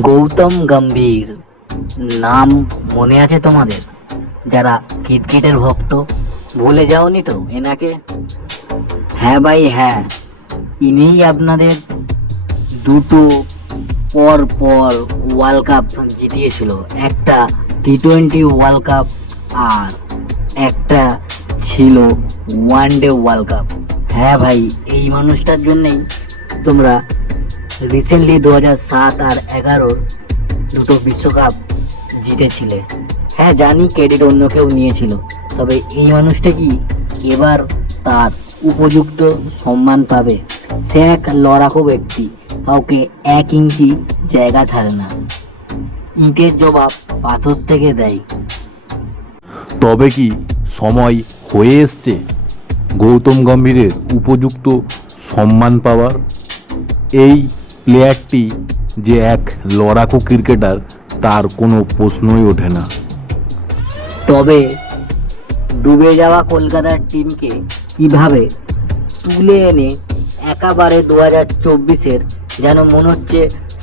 গৌতম গম্ভীর নাম মনে আছে তোমাদের? যারা ক্রিকেটের ভক্ত, ভুলে যাওনি তো এনাকে? হ্যাঁ ভাই হ্যাঁ, ইনিই আপনাদের দুটো পর পর ওয়ার্ল্ড কাপ জিতিয়েছিল। একটা টি-20 ওয়ার্ল্ড কাপ আর একটা ছিল ওয়ান ডে ওয়ার্ল্ড কাপ। হ্যাঁ ভাই, এই মানুষটার জন্যেই তোমরা রিসেন্টলি 2007 আর 2011 দুটো বিশ্বকাপ জিতেছিলে। হ্যাঁ জানি ক্রেডিট অন্য কেউ নিয়েছিল, তবে এই মানুষটা কি এবার তার উপযুক্ত সম্মান পাবে? সে এক লড়াকু ব্যক্তি, কাউকে 1 ইঞ্চি জায়গা ছাড়ে না, ইটের জবাব পাথর থেকে দেয়। তবে কি সময় হয়ে এসছে গৌতম গম্ভীরের উপযুক্ত সম্মান পাওয়ার? এই প্লেয়ারটি যে এক লড়াকু ক্রিকেটার তার কোনো প্রশ্নই ওঠে না। তবে ডুবে যাওয়া কলকাতার টিমকে কিভাবে তুলে এনে একেবারে 2024-এর যেন মনে হচ্ছে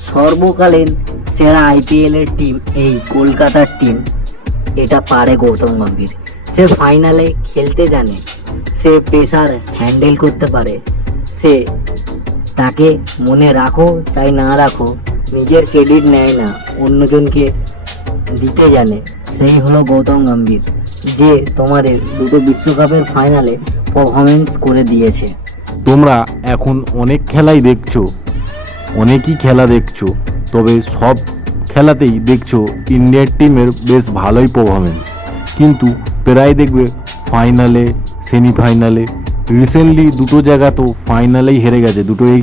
সর্বকালীন সেরা আইপিএলের টিম এই কলকাতার টিম, এটা পারে গৌতম গম্ভীর। সে ফাইনালে খেলতে জানে, সে প্রেসার হ্যান্ডেল করতে পারে, সে তাকে মনে রাখো চাই না রাখো নিজের ক্রেডিট নেয় না, অন্যজনকে দিতে জানে। সেই হলো গৌতম গম্ভীর, যে তোমাদের দুটো বিশ্বকাপের ফাইনালে পারফরমেন্স করে দিয়েছে। তোমরা এখন অনেক খেলাই দেখছো, অনেকই খেলা দেখছো, তবে সব খেলাতেই দেখছো ইন্ডিয়ার টিমের বেশ ভালোই পারফরমেন্স, কিন্তু প্রায় দেখবে ফাইনালে, সেমিফাইনালে, রিসেন্টলি দুটো জায়গা তো ফাইনালেই হেরে গেছে, দুটোই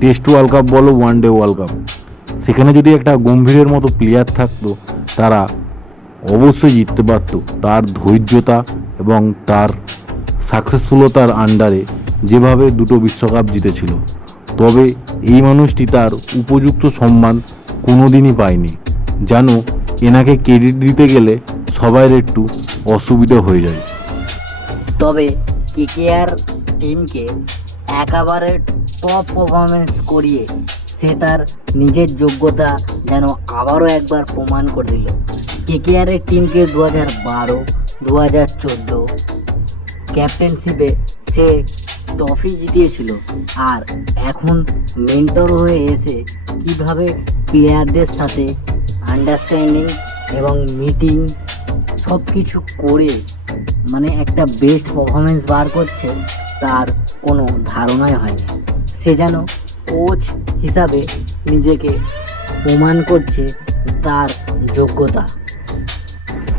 টেস্ট ওয়ার্ল্ড কাপ বলো, ওয়ান ডে ওয়ার্ল্ড কাপ। সেখানে যদি একটা গম্ভীরের মতো প্লেয়ার থাকতো তারা অবশ্যই জিততে পারতো। তার ধৈর্যতা এবং তার সাকসেসফুলতার আন্ডারে যেভাবে দুটো বিশ্বকাপ জিতেছিল, তবে এই মানুষটি তার উপযুক্ত সম্মান কোনোদিনই পায়নি। জানো, এনাকে ক্রেডিট দিতে গেলে সবার একটু অসুবিধা হয়ে যায়। তবে কেকেআর টিমকে একেবারে টপ পারফরমেন্স করিয়ে সে তার নিজের যোগ্যতা যেন আবারও একবার প্রমাণ করে দিল। কেকেআরের টিমকে 2012, 2014 ক্যাপ্টেনশিপে সে ট্রফি জিতিয়েছিল, আর এখন মেন্টর হয়ে এসে কিভাবে প্লেয়ারদের সাথে আন্ডারস্ট্যান্ডিং এবং মিটিং সব কিছু করে মানে একটা বেস্ট পারফরমেন্স বার করছে, তার কোনো ধারণাই হয়নি। সে যেন কোচ হিসাবে নিজেকে প্রমাণ করছে তার যোগ্যতা।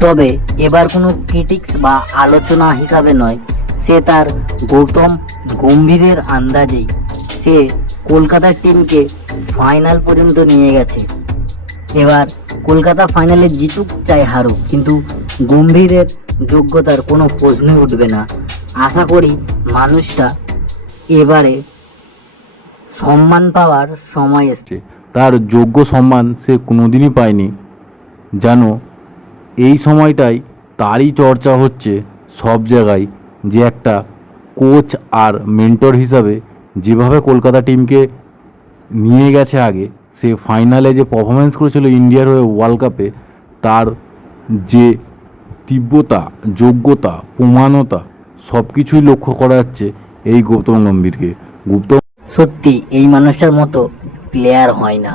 তবে এবার কোনো ক্রিটিক্স বা আলোচনা হিসাবে নয়, সে তার গৌতম গম্ভীরের আন্দাজেই সে কলকাতার টিমকে ফাইনাল পর্যন্ত নিয়ে গেছে। এবার কলকাতা ফাইনালে জিতুক চাই হারুক, কিন্তু গম্ভীরের যোগ্যতার কোনো প্রশ্নই উঠবে না। আশা করি মানুষটা এবারে সম্মান পাওয়ার সময় এসছে। তার যোগ্য সম্মান সে কোনোদিনই পায়নি। জানো, এই সময়টাই তারই চর্চা হচ্ছে সব জায়গায়, যে একটা কোচ আর মেন্টর হিসাবে যেভাবে কলকাতা টিমকে নিয়ে গেছে আগে, সে ফাইনালে যে পারফরমেন্স করেছিল ইন্ডিয়ার হয়ে ওয়ার্ল্ড কাপে, তার যে তীব্রতা, যোগ্যতা, প্রমাণতা সব কিছুই লক্ষ্য করা যাচ্ছে এই গৌতম গম্ভীরকে। সত্যি এই মানুষটার মতো প্লেয়ার হয় না।